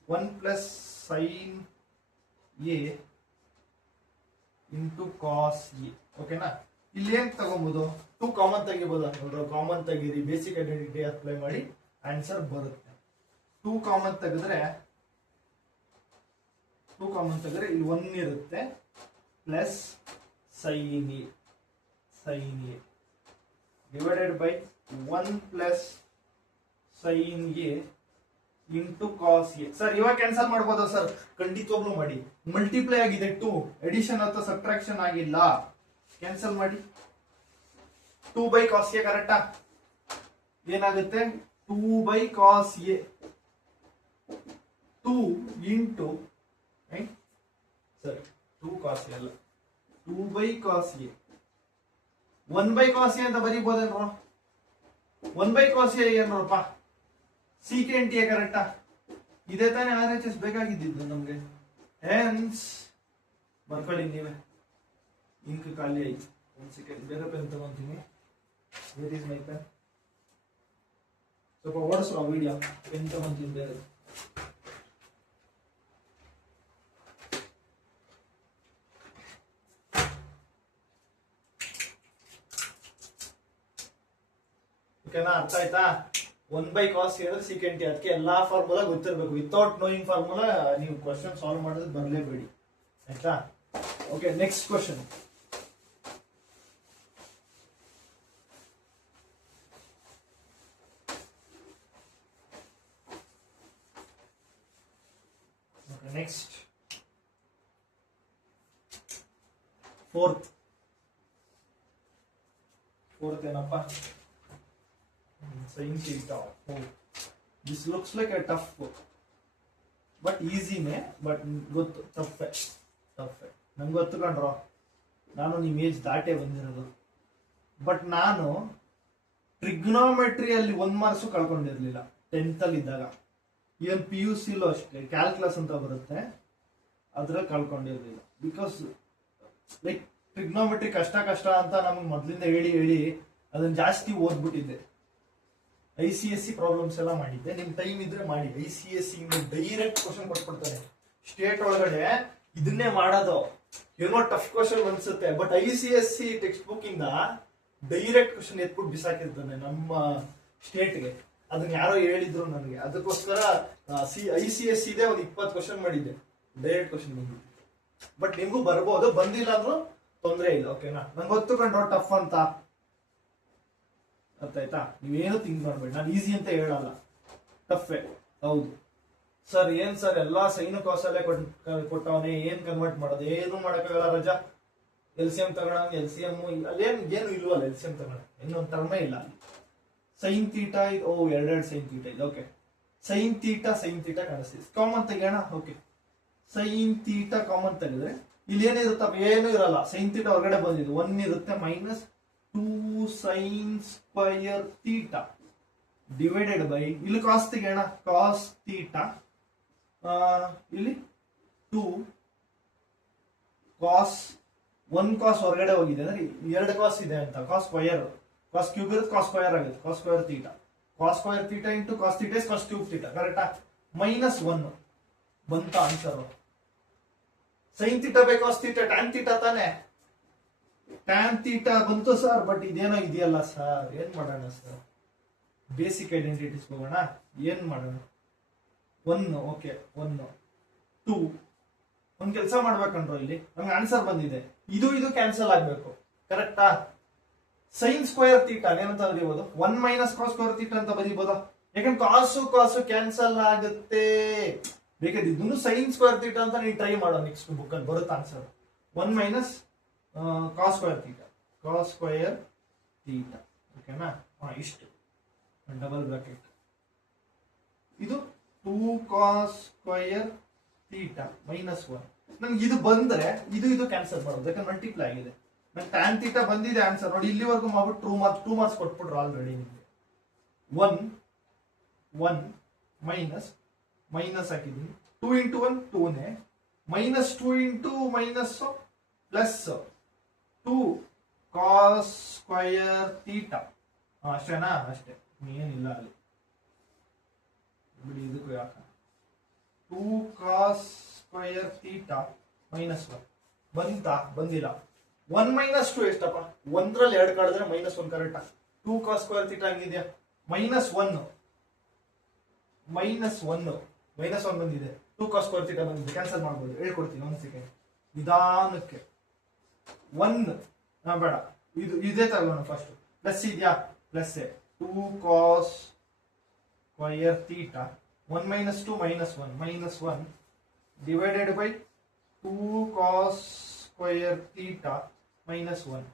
1 plus sin A into cos A ಓಕೆನಾ ಇಲ್ಲಿ ಏನ್ ತಗೊಬಹುದು 2 ಕಾಮನ್ ತೆಗಿಬೋದಾ ನೋಡ್ರ ಕಾಮನ್ ತೆಗೀರಿ ಬೇಸಿಕ್ ಐಡೆಂಟಿಟಿ ಅಪ್ಲೈ ಮಾಡಿ ಆನ್ಸರ್ ಬರುತ್ತೆ 2 ಕಾಮನ್ ತೆಗೆದ್ರೆ 2 ಕಾಮನ್ ತೆಗೆದ್ರೆ ಇಲ್ಲಿ 1 ಇರುತ್ತೆ plus sine A divided by 1 plus sine A into cos A. Sir ಇವಾಗ ಕ್ಯಾನ್ಸಲ್ ಮಾಡ್ಬೋದಾ ಸರ್? ಖಂಡಿತವಾಗ್ಲೂ ಮಾಡಿ. ಮಲ್ಟಿಪ್ಲೈ ಆಗಿದೆ 2, ಎಡಿಷನ್ ಅಥವಾ ಸಬ್ಟ್ರಾಕ್ಷನ್ ಆಗಿಲ್ಲ. ಕ್ಯಾನ್ಸಲ್ ಮಾಡಿ. 2 ಬೈ ಕಾಸ್ ಎ ಕರೆಕ್ಟಾ? ಏನಾಗುತ್ತೆ 2 ಬೈ ಕಾಸ್ ಎ 2 ಇಂಟು ಸರಿ 2 ಕಾಸ್ ಎ ಅಲ್ಲ 2 by cos A 1 by cos A ಅಂತ ಬರೀಬೋದೇನ್ರೋ? 1 ಬೈ ಕಾಸ್ ಎ ಏನ್ರಪ್ಪ? ಸೀಕೆಂಟ್ ಎ ಕರೆಕ್ಟಾ? ಇದೇ ತಾನೇ RHS ಬೇಕಾಗಿದ್ದು ನಮ್ಗೆ. ಹೆನ್ಸ್ ಬರ್ಕೊಳ್ಳಿ ನೀವೇ. ಇಂಕ್ ಖಾಲಿ ಆಯ್ತು. ಒಂದು ಸೆಕೆಂಡ್ ಬೇರೆ ಪೆನ್ ತಗೊಂತೀನಿ. Where is my pen? ಸ್ವಲ್ಪ ಓಡಿಸ್ರೋ ವಿಡಿಯೋ. ಪೆನ್ ತಗೊಂತೀನಿ ಬೇರೆ. ಓಕೆನಾ? ಅರ್ಥ ಆಯ್ತಾ? 1 ಬೈ ಕಾಸ್ ಅಂದ್ರೆ ಸೀಕೆಂಟ್. ಅದಕ್ಕೆ ಎಲ್ಲಾ ಫಾರ್ಮುಲಾ ಗೊತ್ತಿರಬೇಕು. ವಿತೌಟ್ ನೋಯಿಂಗ್ ಫಾರ್ಮುಲಾ ನೀವು ಕ್ವಶನ್ ಸಾಲ್ವ್ ಮಾಡೋದು ಬರಲೇಬೇಡಿ. ಆಯ್ತಾ? Okay, next question. Next fourth ಏನಪ್ಪ? sin theta. Oh, this looks like a tough book, but easy ನೇ. ಬಟ್ ಗೊತ್ತು ಟಫ್ ನಂಗೆ ಗೊತ್ತು ಕಂಡ್ರೋ. ನಾನು ನಿಮ್ಮ ಏಜ್ ದಾಟೇ ಬಂದಿರೋದು. ಬಟ್ ನಾನು ಟ್ರಿಗ್ನೋಮೆಟ್ರಿಯಲ್ಲಿ 1 ಮಾರ್ಕ್ಸ್ ಕಳ್ಕೊಂಡಿರ್ಲಿಲ್ಲ 10th ಅಲ್ಲಿ ಇದ್ದಾಗ. ಇವನ್ PUC ಅಷ್ಟೇ ಕ್ಯಾಲ್ಕುಲಸ್ ಅಂತ ಬರುತ್ತೆ, ಅದ್ರಲ್ಲಿ ಕಳ್ಕೊಂಡಿರ್ಲಿಲ್ಲ. ಬಿಕಾಸ್ ಲೈಕ್ ಟ್ರಿಗ್ನೋಮೆಟ್ರಿ ಕಷ್ಟ ಅಂತ ನಮಗೆ ಮೊದ್ಲಿಂದ ಹೇಳಿ ಅದನ್ನ ಜಾಸ್ತಿ ಓದ್ಬಿಟ್ಟಿದ್ದೆ. ICSE ಪ್ರಾಬ್ಲಮ್ಸ್ ಎಲ್ಲ ಮಾಡಿದ್ದೆ. ನಿಮ್ ಟೈಮ್ ಇದ್ರೆ ಮಾಡಿ. ICSE ಡೈರೆಕ್ಟ್ ಕ್ವಶನ್ ಕೊಟ್ಬಿಡ್ತಾನೆ. ಸ್ಟೇಟ್ ಒಳಗಡೆ ಇದನ್ನೇ ಮಾಡೋದು. ಏನೋ ಟಫ್ ಕ್ವಶನ್ ಅನ್ಸುತ್ತೆ, ಬಟ್ ICSE ಟೆಕ್ಸ್ಟ್ ಬುಕ್ ಇಂದ ಡೈರೆಕ್ಟ್ ಕ್ವಶನ್ ಎತ್ಬಿಟ್ಟು ಬಿಸಾಕಿರ್ತಾನೆ ನಮ್ಮ ಸ್ಟೇಟ್ಗೆ. ಅದನ್ನ ಯಾರೋ ಹೇಳಿದ್ರು ನನಗೆ. ಅದಕ್ಕೋಸ್ಕರ ICSE ಇದೆ ಒಂದು 20 ಕ್ವಶನ್ ಮಾಡಿದ್ದೆ, ಡೈರೆಕ್ಟ್ ಕ್ವಶನ್ ಬಂದಿದೆ. ಬಟ್ ನಿಮ್ಗೂ ಬರ್ಬೋದು, ಬಂದಿಲ್ಲ ಅಂದ್ರೂ ತೊಂದರೆ ಇಲ್ಲ. ಓಕೆನಾ? ನಂಗೆ ಗೊತ್ತು ಕಂಡ್ರೋ ಟಫ್ ಅಂತ. ಅರ್ಥ ಆಯ್ತಾ? ನೀವೇನು ಥಿಂಕ್ ಮಾಡ್ಬೇಡಿ. ನಾನು ಈಸಿ ಅಂತ ಹೇಳಲ್ಲ, ಟಫ್. ಹೌದು ಸರ್, ಏನ್ ಸರ್ ಎಲ್ಲಾ ಸೈನು ಕಾಸಲ್ಲೇ ಕೊಟ್ಟವನೇ, ಏನ್ ಕನ್ವರ್ಟ್ ಮಾಡೋದು? ಏನು ಮಾಡಕ್ಕಾಗಲ್ಲ ರಜಾ. LCM ತಗೋಣ, LCM ಅಲ್ಲೇನು ಏನು ಇಲ್ವಲ್ಲ. LCM ತಗೋಣ, ಇನ್ನೊಂದು ಟರ್ಮೇ ಇಲ್ಲ. ಸೈನ್ ತೀಟಾ ಇದು, ಎರಡೆರಡು ಸೈನ್ ತೀಟಾ ಇದೆ. ಓಕೆ, ಸೈನ್ ತೀಟಾ ಕಾಣಿಸ್ತೀವಿ. ಕಾಮನ್ ತೆಗೆಯೋಣ. ಓಕೆ, ಸೈನ್ ತೀಟಾ ಕಾಮನ್ ತೆಗೆದ್ರೆ ಇಲ್ಲಿ ಏನಿರುತ್ತಪ್ಪ? ಏನು ಇರಲ್ಲ. ಸೈನ್ ತೀಟಾ ಹೊರಗಡೆ ಬಂದಿದ್ದು 1 ಇರುತ್ತೆ, minus 2 sine square theta divided by, ಇಲ್ಲಿ ಕಾಸ್ ತೆಗೆಯೋಣ, ಕಾಸ್ ತೀಟಾ. ಇಲ್ಲಿ 2 ಕಾಸ್ 1 ಕಾಸ್ ಹೊರಗಡೆ ಹೋಗಿದೆ ಅಂದ್ರೆ 2 ಕಾಸ್ ಇದೆ ಅಂತ. ಕಾಸ್ ಸ್ಕ್ವಯರ್, ಕಾಸ್ ಕ್ಯೂಬ್ ಇರುತ್ತೆ, ಕಾಸ್ ಸ್ಕ್ವಯರ್ ಆಗುತ್ತೆ. Cos square theta into cos theta is cos cube theta. ಕರೆಕ್ಟಾ? ಮೈನಸ್ 1 ಬಂತ answer. Sine theta by cos theta tan theta ತಾನೆ. ಟ್ಯಾನ್ ತೀಟಾ ಬಂತು ಸರ್, ಬಟ್ ಇದೇನೋ ಇದೆಯಲ್ಲ ಸರ್. ಏನ್ ಮಾಡೋಣ ಸರ್? ಬೇಸಿಕ್ ಐಡೆಂಟಿಟೀಸ್ ಹೋಗೋಣ. ಏನ್ ಮಾಡೋಣ? 1 ಓಕೆ 1 2 ಒಂದ್ ಕೆಲಸ ಮಾಡ್ಬೇಕಂಡ್ರು. ಇಲ್ಲಿ ನಮ್ಗೆ ಆನ್ಸರ್ ಬಂದಿದೆ. ಇದು ಕ್ಯಾನ್ಸಲ್ ಆಗ್ಬೇಕು. ಕರೆಕ್ಟಾ? ಸೈನ್ ಸ್ಕ್ವೇರ್ ತೀಟಾ ಏನಂತ ಬರೀಬಹುದು? 1 ಮೈನಸ್ ಕಾಸ್ ಸ್ಕ್ವೇರ್ ತೀಟಾ ಅಂತ ಬರೀಬಹುದಾ? ಯಾಕಂದ್ರೆ ಕಾಸು ಕ್ಯಾನ್ಸಲ್ ಆಗುತ್ತೆ. ಬೇಕಾದ್ರೆ ಇದನ್ನು ಸೈನ್ ಸ್ಕ್ವೇರ್ ತೀಟಾ ಅಂತ ನೀವು ಟ್ರೈ ಮಾಡೋ. ನೆಕ್ಸ್ಟ್ ಬುಕ್ ಅಲ್ಲಿ ಬರುತ್ತೆ answer. 1 minus cos square theta. ಓಕೆನಾ? ಇಷ್ಟು ಡಬಲ್ ಬ್ರಾಕೆಟ್. ಇದು 2 ಕಾಸ್ ಸ್ಕ್ವೇರ್ ತೀಟಾ ಮೈನಸ್ 1. ನನ್ಗೆ ಇದು ಬಂದ್ರೆ ಇದು ಕ್ಯಾನ್ಸಲ್ ಮಾಡೋದು, ಯಾಕಂದ್ರೆ ಮಲ್ಟಿಪ್ಲೈ ಆಗಿದೆ. ನಂಗೆ ಟ್ಯಾನ್ ತೀಟಾ ಬಂದಿದೆ ಆನ್ಸರ್ ನೋಡಿ. ಇಲ್ಲಿವರೆಗೂ ಮಾಡ್ಬಿಟ್ಟು 2 ಮಾರ್ಕ್ಸ್ ಕೊಟ್ಬಿಟ್ರು ಆಲ್ರೆಡಿ ನಿಮಗೆ. 1 ಮೈನಸ್ ಹಾಕಿದ್ದೀನಿ. 2 ಇಂಟು 1 2ನೇ, minus 2 into minus plus 2 cos square theta. ಅಷ್ಟೇನಾ? ಅಷ್ಟೇ, ಏನಿಲ್ಲ ಅಲ್ಲಿ ಬಿಡಿ. ಇದಕ್ಕೂ ಯಾಕ 2 ಕಾಸ್ ಸ್ಕ್ವಯರ್ ತೀಟಾ ಮೈನಸ್ 1 ಬಂದಿಲ್ಲ. 1 ಮೈನಸ್ 2 ಎಷ್ಟಪ್ಪ? 1ರಲ್ಲಿ 2 ಕಾಡಿದ್ರೆ ಮೈನಸ್ 1 ಕರೆಕ್ಟಾ? 2 ಕಾಸ್ ಸ್ಕ್ವೇರ್ ತೀಟಾ ಹಂಗಿದ್ಯಾ? ಮೈನಸ್ 1 ಬಂದಿದೆ. 2 cos square theta ಬಂದಿದೆ, ಕ್ಯಾನ್ಸಲ್ ಮಾಡ್ಬೋದು. ಹೇಳ್ಕೊಡ್ತೀನಿ ಒಂದು ಸೆಕೆಂಡ್ ನಿಧಾನಕ್ಕೆ. 1 ಬೇಡ, ಇದೇ ತಗೋಣ ಫಸ್ಟ್. ಪ್ಲಸ್ ಇದೆಯಾ, plus 2 cos square theta 1 minus 2 minus 1 divided by 2 cos square theta minus 1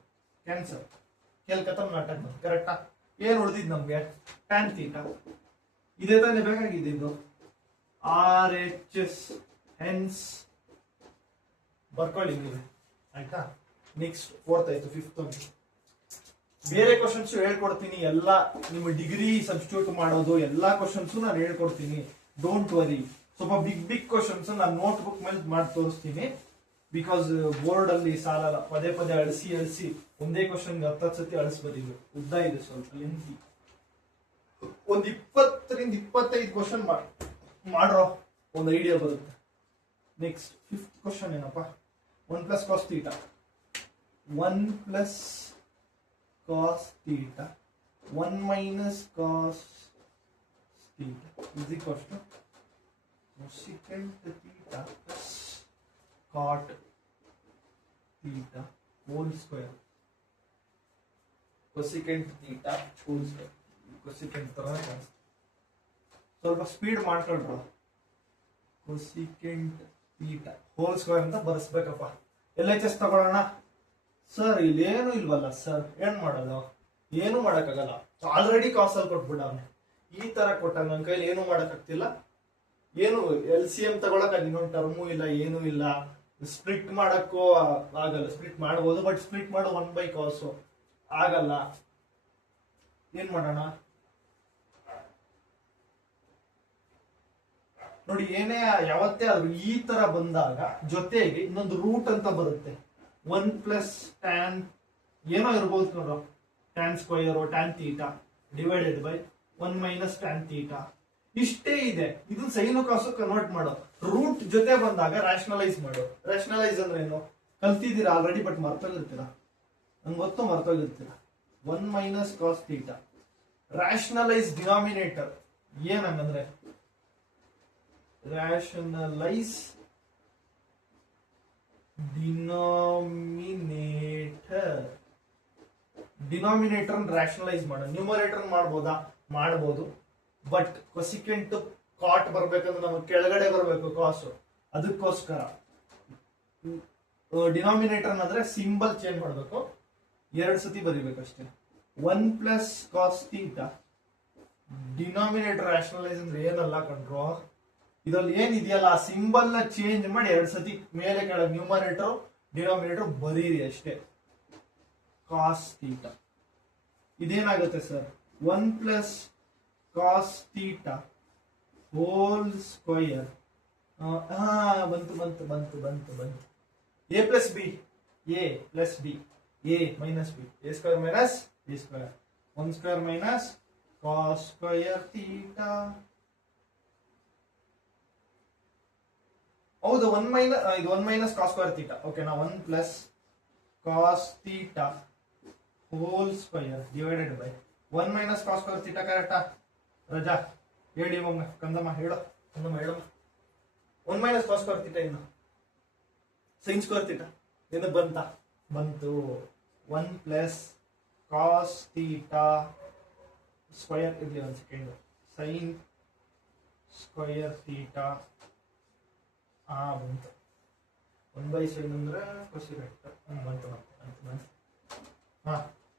cancel. ಕೇಳ್ಕತ್ತಮ್ ನಾಟಕ ಕರೆಕ್ಟಾ? ಏನ್ ಉಳಿದಿದ್ ನಮ್ಗೆ? tan theta. ಇದೇ ತಾನೇ ಬೇಕಾಗಿದೆ ಇದು. RHS ಹೆನ್ಸ್ ಬರ್ಕೊಳ್ಳಿ ನೀವು, ಆಯ್ತಾ? ನೆಕ್ಸ್ಟ್ 4th ಆಯ್ತು, 5th ಒಂದು ಬೇರೆ ಕ್ವಶನ್ಸ್ ಹೇಳ್ಕೊಡ್ತೀನಿ. ಎಲ್ಲ ನಿಮ್ಮ ಡಿಗ್ರಿ ಸಬ್ಸ್ಟಿಟ್ಯೂಟ್ ಮಾಡೋದು ಎಲ್ಲಾ ಕ್ವಶನ್ಸ್ ನಾನು ಹೇಳ್ಕೊಡ್ತೀನಿ, ಡೋಂಟ್ ವರಿ. ಸ್ವಲ್ಪ ಬಿಗ್ ಕ್ವಶನ್ಸ್ ನಾನು ನೋಟ್ ಬುಕ್ ಮೇಲೆ ಮಾಡಿ ತೋರಿಸ್ತೀನಿ. ಬಿಕಾಸ್ ಬೋರ್ಡ್ ಅಲ್ಲಿ ಸಾಲಲ್ಲ, ಪದೇ ಪದೇ ಅಳಿಸಿ ಒಂದೇ ಕ್ವಶನ್ 10 ಸತಿ ಅಳಿಸ್ಬದಿದ್ದು, ಉದ್ದ ಇದೆ ಸ್ವಲ್ಪ ಲೆಂತಿ. ಒಂದ್ 20 ರಿಂದ 25 ಕ್ವಶನ್ ಮಾಡ್ರೋ ಒಂದು ಐಡಿಯಾ ಬರುತ್ತೆ. ನೆಕ್ಸ್ಟ್ 5th ಕ್ವಶನ್ ಏನಪ್ಪ? 1 plus cos theta 1 plus cos theta 1 minus cos theta is equal to cosecant theta plus cot theta whole square. Cosecant theta whole square. Cosecant ತರ ಸ್ವಲ್ಪ speed ಮಾಡ್ಕೊಳ್ರು. Cosecant theta whole square ಅಂತ ಬರೆಸ್ಬೇಕಪ್ಪ. LHS ತಗೊಳ್ಳೋಣ ಸರ್. ಇಲ್ಲೇನು ಇಲ್ವಲ್ಲ ಸರ್, ಏನ್ ಮಾಡೋದು? ಏನು ಮಾಡಕ್ಕಾಗಲ್ಲ. ಆಲ್ರೆಡಿ ಕಾಸಲ್ಲಿ ಕೊಟ್ಬಿಟ್ಟ ಅವನು. ಈ ತರ ಕೊಟ್ಟಾಗ ನನ್ನ ಕೈಲಿ ಏನು ಮಾಡಕ್ಕಾಗ್ತಿಲ್ಲ. ಏನು LCM ತಗೊಳಕ್ ಇನ್ನೊಂದು ಟರ್ಮು ಇಲ್ಲ, ಏನು ಇಲ್ಲ. ಸ್ಪ್ಲಿಟ್ ಮಾಡಕ್ಕೂ ಆಗಲ್ಲ. ಸ್ಪ್ಲಿಟ್ ಮಾಡ್ಬೋದು, ಬಟ್ ಸ್ಪ್ಲಿಟ್ ಮಾಡೋ 1/cos ಆಗಲ್ಲ. ಏನ್ ಮಾಡೋಣ ನೋಡಿ. ಏನೇ ಯಾವತ್ತೇ ಆದ್ರೂ ಈ ತರ ಬಂದಾಗ ಜೊತೆಗೆ ಇನ್ನೊಂದು ರೂಟ್ ಅಂತ ಬರುತ್ತೆ. 1 plus tan ಏನೋ ಇರ್ಬೋದು ನೋಡ್ರು, tan square tan theta divided by 1 minus tan theta. ಇಷ್ಟೇ ಇದೆ. ಇದನ್ನ ಸೈನು ಕಾಸು ಕನ್ವರ್ಟ್ ಮಾಡೋ. ರೂಟ್ ಜೊತೆ ಬಂದಾಗ ರ್ಯಾಷನಲೈಸ್ ಮಾಡು. ರ್ಯಾಷನಲೈಸ್ ಅಂದ್ರೆ ಏನು ಕಲ್ತಿದ್ದೀರಾ ಆಲ್ರೆಡಿ, ಬಟ್ ಮರ್ತೋಗಿರ್ತೀರಾ. ನಂಗೆ ಗೊತ್ತು ಮರ್ತೋಗಿರ್ತೀರಾ. 1 minus cos theta rationalise denominator. ಏನಂಗಂದ್ರೆ ರ್ಯಾಷನಲೈಸ್ ಡಿನಾಮಿನೇಟರ್ ರ್ಯಾಷನಲೈಸ್ ಮಾಡ. ನ್ಯೂಮರೇಟರ್ ಮಾಡ್ಬೋದಾ? ಮಾಡ್ಬೋದು, ಬಟ್ ಕೊಸಿಕೆಂಟ್ ಕಾಟ್ ಬರ್ಬೇಕಂದ್ರೆ ನಮಗೆ ಕೆಳಗಡೆ ಬರ್ಬೇಕು ಕಾಸು. ಅದಕ್ಕೋಸ್ಕರ ಡಿನಾಮಿನೇಟರ್ ಅಂದ್ರೆ ಸಿಂಬಲ್ ಚೇಂಜ್ ಮಾಡ್ಬೇಕು, 2 ಸತಿ ಬರಿಬೇಕಷ್ಟೇ. 1 plus cos theta denominator rationalise ಅಂದ್ರೆ ಏನಲ್ಲ ಕಂಡ್ರೋ, ಇದ್ರಲ್ಲಿ ಏನಿದೆಯಲ್ಲ ಆ ಸಿಂಬಲ್ ನ ಚೇಂಜ್ ಮಾಡಿ 2 ಸತಿ ಮೇಲೆ ಕೆಳಗೆ ನ್ಯೂಮರೇಟರ್ ಡಿನಾಮಿನೇಟರ್ ಬರೀರಿ ಅಷ್ಟೇ. cos theta ಇದೇನಾಗುತ್ತೆ sir? 1 plus cos theta whole square. ಬಂತು. a plus b a minus b a square minus b square 1 square minus cos square theta. ಹೌದು, 1 minus cos square theta. ಓಕೆನಾ? 1 plus cos theta whole square divided by 1 minus cos square theta. ಕರೆಕ್ಟಾ ರಜಾ? ಹೇಳಿ ಮಮ್ಮ, ಕಂದಮ್ಮ ಹೇಳೋ. 1 minus cos square theta ಏನು? sin square theta ಏನು ಬಂತು. 1 plus cos theta ಸ್ಕ್ವಯರ್ ಇರ್ಲಿ ಒಂದು ಸೆಕೆಂಡ್. sin square theta ಬಂತು. 1/sin ಅಂದ್ರೆ ಕೊಸಿಕೆಂಟ್ ಬಂತು.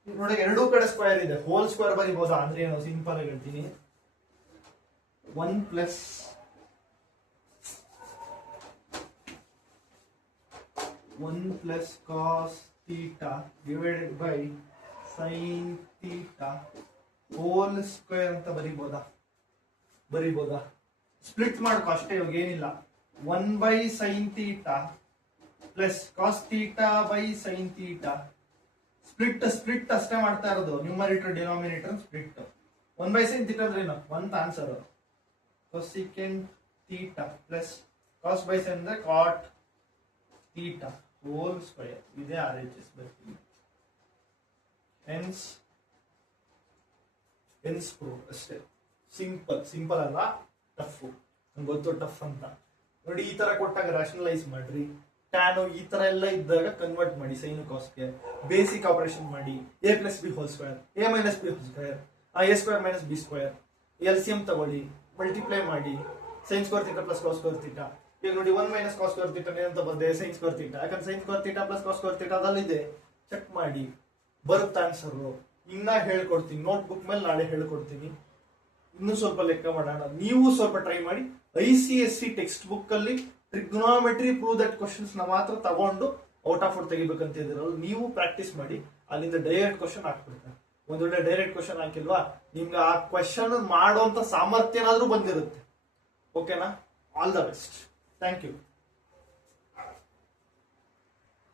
ನೋಡಿ, ಎರಡೂ ಕಡೆ ಸ್ಕ್ವೇರ್ ಇದೆ. ಹೋಲ್ ಸ್ಕ್ವೇರ್ ಬರೀಬಹುದಾ ಅಂದ್ರೆ ಏನು? ಸಿಂಪಲ್ ಆಗಿ ಹೇಳ್ತೀನಿ. 1 plus cos theta divided by sin theta whole square ಅಂತ ಬರೀಬಹುದಾ? ಸ್ಪ್ಲಿಟ್ ಮಾಡ್ಕೊ ಅಷ್ಟೇ, ಇವಾಗ ಏನಿಲ್ಲ. 1/sin theta plus cos theta by sin theta. Split ಅಷ್ಟೇ ಮಾಡ್ತಾ ಇರೋದು. Numerator denominator split. 1/sin theta ಅಂದ್ರೆ ಏನು? ಒಂದು answer. cosecant theta plus cos by sin ಅಂದ್ರೆ cot theta whole square. ಇದೇ RHS ಬರ್ತೀನಿ. ಹೆನ್ಸ್ ಪ್ರೂವ್ ಅಷ್ಟೇ. ಸಿಂಪಲ್ ಅಲ್ಲ, ಟಫ್. ನಂಗೆ ಗೊತ್ತು ಟಫ್ ಅಂತ. ನೋಡಿ ಈ ತರ ಕೊಟ್ಟಾಗ ರಾಷನಲೈಸ್ ಮಾಡ್ರಿ. ಟ್ಯಾನ್ ಈ ತರ ಎಲ್ಲ ಇದ್ದಾಗ ಕನ್ವರ್ಟ್ ಮಾಡಿ ಸೈನ್ ಕಾಸ್ಗೆ. ಬೇಸಿಕ್ ಆಪರೇಷನ್ ಮಾಡಿ a+b² a-b², a² - b², LCM ತಗೊಳ್ಳಿ, ಮಲ್ಟಿಪ್ಲೈ ಮಾಡಿ, sin² θ + cos² θ. ಈಗ ನೋಡಿ 1 - cos² θ ಏನಂತ ಬಂದೆ sin² θ. ಯಾಕಂದ್ರೆ sin² θ + cos² θ ಅದಲ್ಲಿದೆ, ಚೆಕ್ ಮಾಡಿ ಬರುತ್ತೆ ಆನ್ಸರ್. ಇನ್ನ ಹೇಳ್ಕೊಡ್ತೀನಿ, ನೋಟ್ ಬುಕ್ ಮೇಲೆ ನಾಳೆ ಹೇಳ್ಕೊಡ್ತೀನಿ. ಇನ್ನೂ ಸ್ವಲ್ಪ ಲೆಕ್ಕ ಮಾಡೋಣ, ನೀವು ಸ್ವಲ್ಪ ಟ್ರೈ ಮಾಡಿ. ICSE ಟೆಕ್ಸ್ಟ್ ಬುಕ್ ಅಲ್ಲಿ ಟ್ರಿಗ್ನೋಮೆಟ್ರಿ ಪ್ರೂವ್ ದಟ್ ಕ್ವಶನ್ಸ್ ನ ಮಾತ್ರ ತಗೊಂಡು ಔಟ್ ಆಫ್ ಔಟ್ ತೆಗಿಬೇಕಂತ ಇದ್ರಲ್ಲ, ನೀವು ಪ್ರಾಕ್ಟೀಸ್ ಮಾಡಿ. ಅಲ್ಲಿಂದ ಡೈರೆಕ್ಟ್ ಕ್ವಶನ್ ಹಾಕ್ಬಿಡ್ತಾರೆ. ಒಂದ್ ವೇಳೆ ಡೈರೆಕ್ಟ್ ಕ್ವಶನ್ ಹಾಕಿಲ್ವಾ, ನಿಮ್ಗೆ ಆ ಕ್ವಶನ್ ಮಾಡುವಂತ ಸಾಮರ್ಥ್ಯ ಏನಾದ್ರೂ ಬಂದಿರುತ್ತೆ. ಓಕೆನಾ? All the best. Thank you.